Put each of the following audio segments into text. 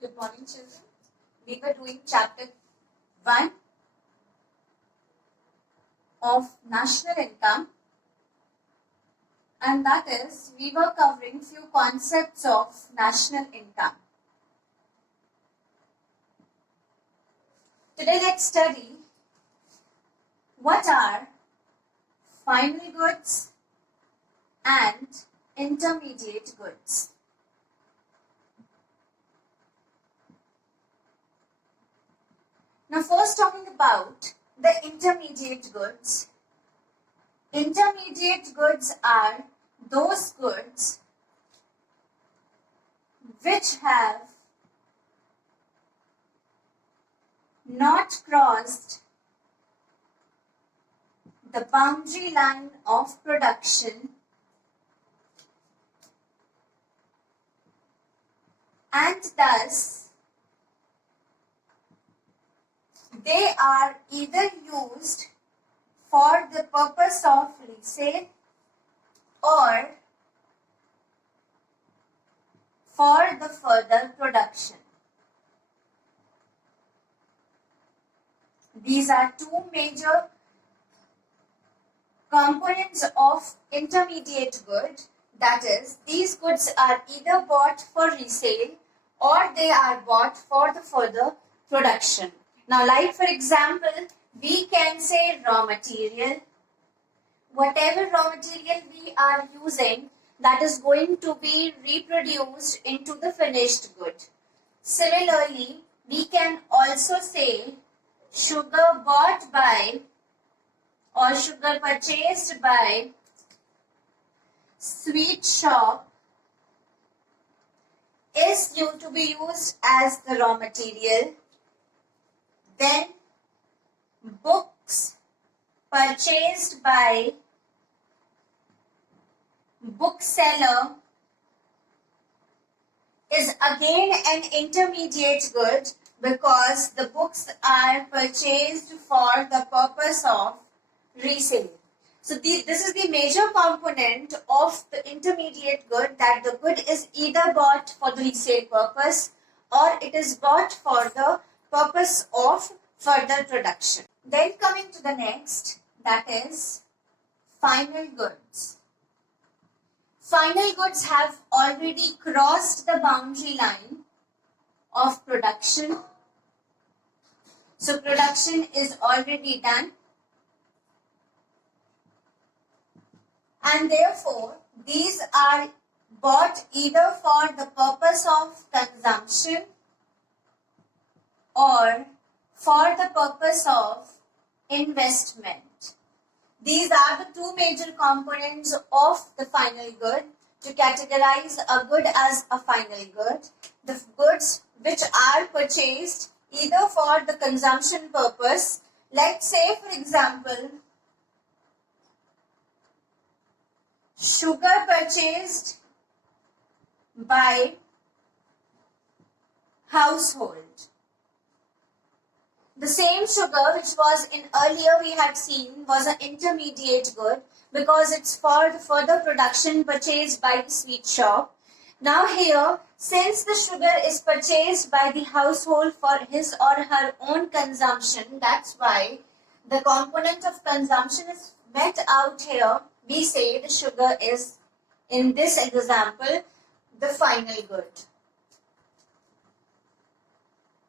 Good morning, children. We were doing chapter 1 of national income, and that is we were covering few concepts of national income. Today let's study what are final goods and intermediate goods. Now first talking about the intermediate goods. Intermediate goods are those goods which have not crossed the boundary line of production and thus they are either used for the purpose of resale or for the further production. These are two major components of intermediate good. That is, these goods are either bought for resale or they are bought for the further production. Now, like for example, we can say raw material. Whatever raw material we are using, that is going to be reproduced into the finished good. Similarly, we can also say sugar bought by or sugar purchased by sweet shop is due to be used as the raw material. Then books purchased by bookseller is again an intermediate good because the books are purchased for the purpose of resale. So this is the major component of the intermediate good, that the good is either bought for the resale purpose or it is bought for the purpose of further production. Then coming to the next, that is final goods. Final goods have already crossed the boundary line of production. So production is already done. And therefore, these are bought either for the purpose of consumption or for the purpose of investment. These are the two major components of the final good. To categorize a good as a final good, the goods which are purchased either for the consumption purpose, let's say for example, sugar purchased by household. The same sugar which was in earlier we had seen was an intermediate good because it's for the further production purchased by the sweet shop. Now here, since the sugar is purchased by the household for his or her own consumption, that's why the component of consumption is met out here. We say the sugar is, in this example, the final good.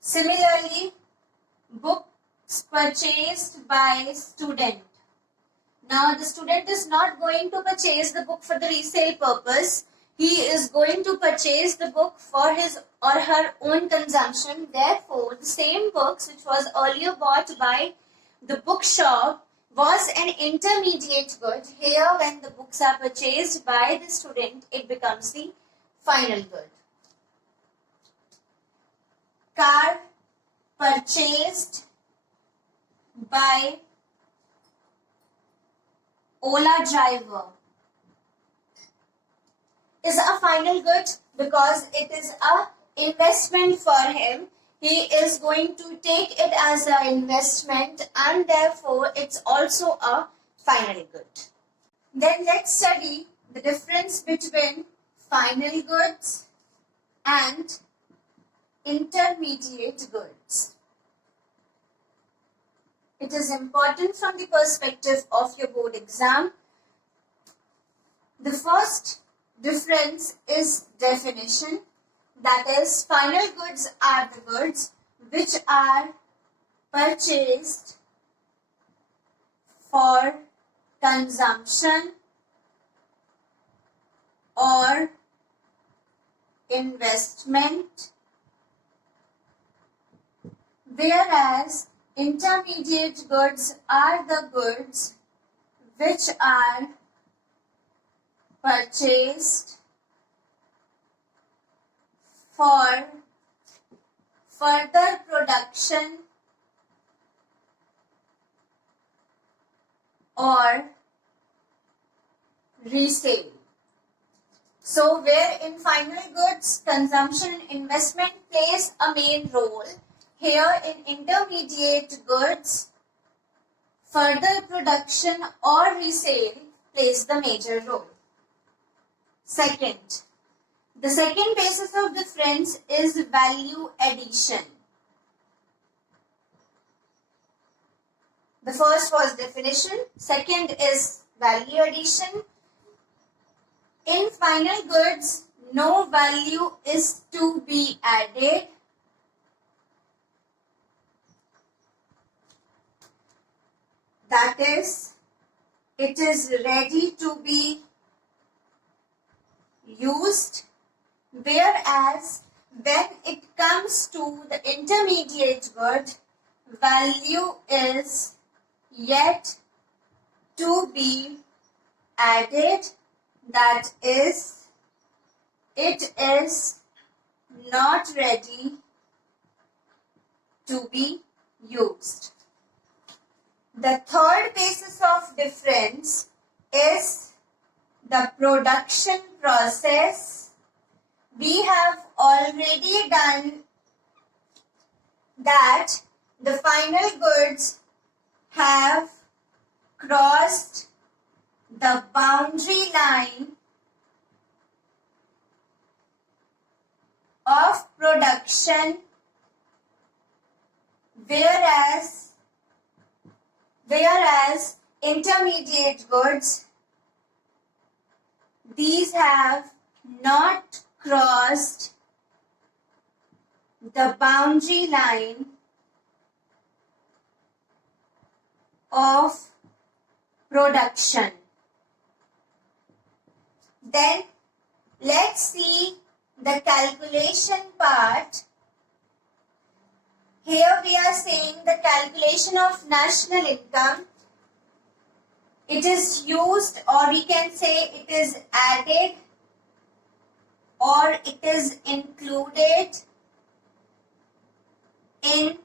Similarly, books purchased by student. Now the student is not going to purchase the book for the resale purpose. He is going to purchase the book for his or her own consumption. Therefore, the same books which was earlier bought by the bookshop was an intermediate good. Here, when the books are purchased by the student, it becomes the final good. Car purchased by Ola driver is a final good because it is a investment for him. He is going to take it as an investment and therefore it's also a final good. Then let's study the difference between final goods and intermediate goods. It is important from the perspective of your board exam. The first difference is definition. That is, final goods are the goods which are purchased for consumption or investment, whereas intermediate goods are the goods which are purchased for further production or resale. So, where in final goods, consumption and investment plays a main role, here in intermediate goods, further production or resale plays the major role. Second, the second basis of difference is value addition. The first was definition, second is value addition. In final goods, no value is to be added. That is, it is ready to be used, whereas when it comes to the intermediate good, value is yet to be added. That is, it is not ready to be used. The third basis of difference is the production process. We have already done that the final goods have crossed the boundary line of production, whereas intermediate goods, these have not crossed the boundary line of production. Then let's see the calculation part. Here we are saying the calculation of national income. It is used, or we can say it is added, or it is included in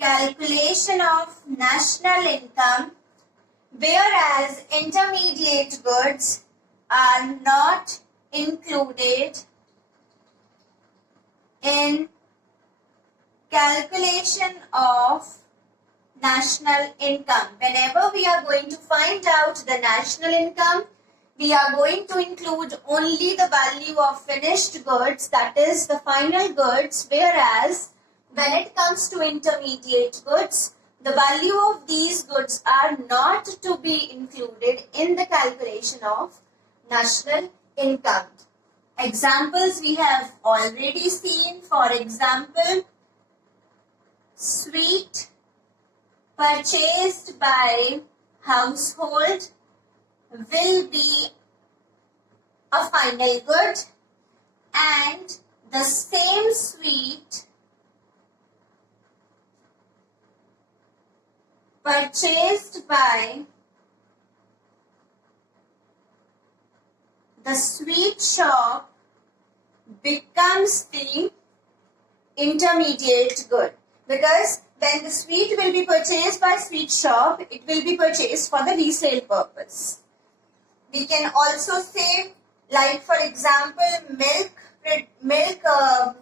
calculation of national income, whereas intermediate goods are not included in calculation of national income. Whenever we are going to find out the national income, we are going to include only the value of finished goods, that is the final goods, whereas when it comes to intermediate goods, the value of these goods are not to be included in the calculation of national income. Examples we have already seen. For example, sweet purchased by household will be a final good, and the same sweet purchased by the sweet shop becomes the intermediate good, because when the sweet will be purchased by sweet shop, it will be purchased for the resale purpose. We can also say, like for example, milk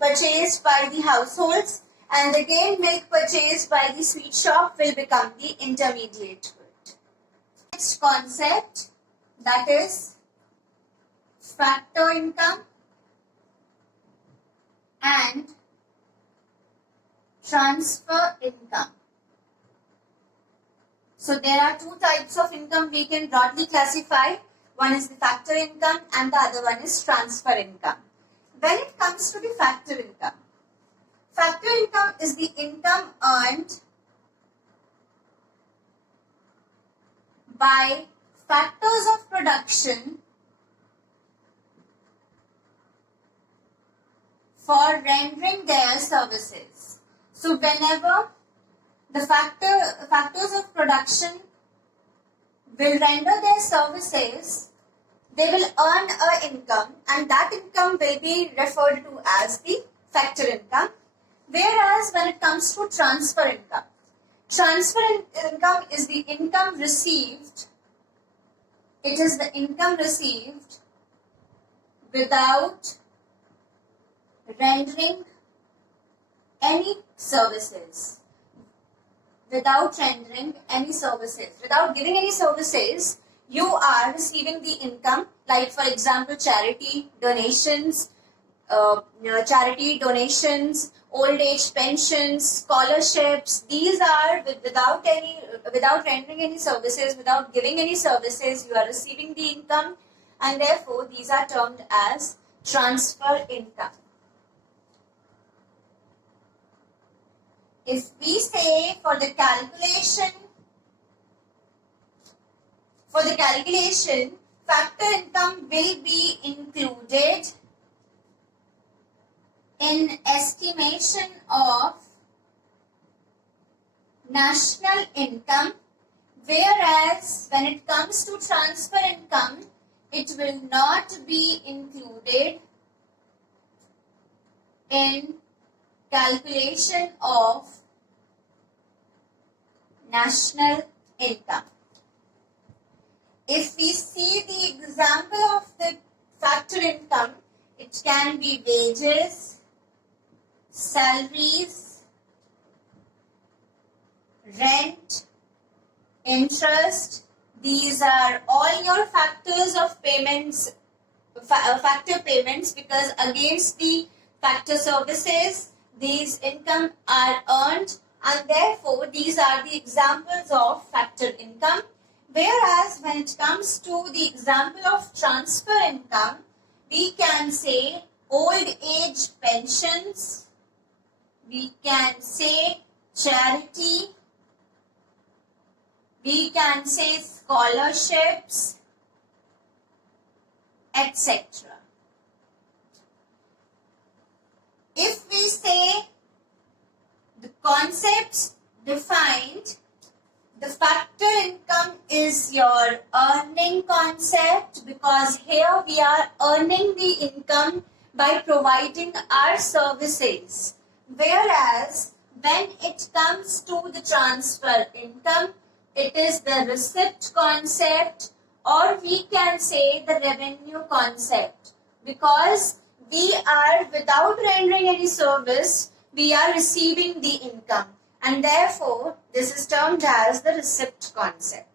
purchased by the households, and again milk purchased by the sweet shop will become the intermediate good. Next concept, that is factor income and transfer income. So there are two types of income we can broadly classify. One is the factor income and the other one is transfer income. When it comes to the factor income is the income earned by factors of production for rendering their services. So whenever the factors of production will render their services, they will earn an income, and that income will be referred to as the factor income. Whereas when it comes to transfer income is the income received. It is the income received without rendering any services. Without giving any services, you are receiving the income, like for example charity donations, old age pensions, scholarships. These are without rendering any services, without giving any services, you are receiving the income, and therefore these are termed as transfer income. If we say for the calculation, factor income will be included in estimation of national income, whereas when it comes to transfer income, it will not be included in calculation of national income. If we see the example of the factor income, it can be wages, salaries, rent, interest. These are all your factors of payments, factor payments, because against the factor services, these income are earned, and therefore these are the examples of factor income. Whereas when it comes to the example of transfer income, we can say old age pensions, we can say charity, we can say scholarships, etc. If we say the concepts defined, the factor income is your earning concept, because here we are earning the income by providing our services. Whereas when it comes to the transfer income, it is the receipt concept, or we can say the revenue concept, because we are, without rendering any service, we are receiving the income, and therefore this is termed as the receipt concept.